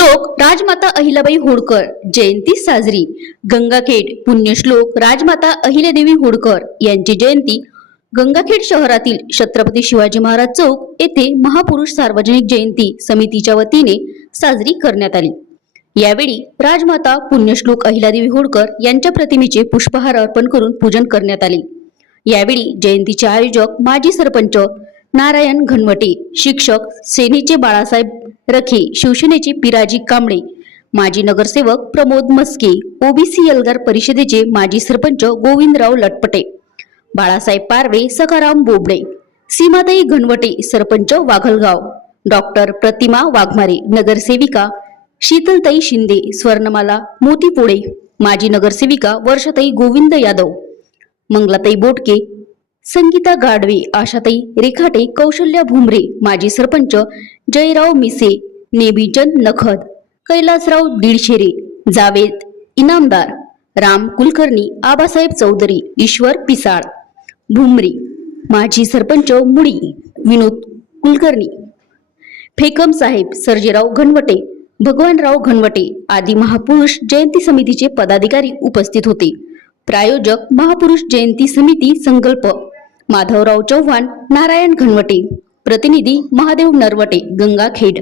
श्लोक राजमाता अहिल्याबाई होळकर जयंती साजरी। गंगाखेड पुण्यश्लोक राजमाता अहिल्यादेवी होळकर यांची जयंती गंगाखेड शहरातील छत्रपती शिवाजी महाराज चौक येथे महापुरुष सार्वजनिक जयंती समितीच्या वतीने साजरी करण्यात आली। यावेळी राजमाता पुण्यश्लोक अहिल्यादेवी होळकर यांच्या प्रतिमेचे पुष्पहार अर्पण करून पूजन करण्यात आले। यावेळी जयंतीचे आयोजक माजी सरपंच नारायण घनवटे, शिक्षक सेनेचे बाळासाहेब रखे, शिवसेनेचे पिराजी कांबळे, माजी नगरसेवक प्रमोद मस्के, ओबीसी एल्गार परिषदेचे माजी सरपंच गोविंदराव लटपटे, बाळासाहेब पारवे, सखाराम बोबडे, सीमाताई घनवटे, सरपंच वाघलगाव, डॉक्टर प्रतिमा वाघमारे, नगरसेविका शीतलताई शिंदे, स्वर्णमाला मोतीपोळे, माजी नगरसेविका वर्षाताई गोविंद यादव, मंगलाताई बोटके, संगीता गाडवे, आशाताई रेखाटे, कौशल्या भुमरे, माजी सरपंच जयराव मिसे, नेबीचंद नखद, कैलासराव दीडशेरे, जावेद इनामदार, राम कुलकर्णी, आबासाहेब चौधरी, ईश्वर पिसाळ, भुमरी, माजी सरपंच मुळी, विनोद कुलकर्णी, फेकम साहेब, सर्जेराव घनवटे, भगवानराव घनवटे आदी महापुरुष जयंती समितीचे पदाधिकारी उपस्थित होते। प्रायोजक महापुरुष जयंती समिती संकल्प माधवराव चव्हाण, नारायण घनवटे, प्रतिनिधी महादेव नरवटे, गंगाखेड।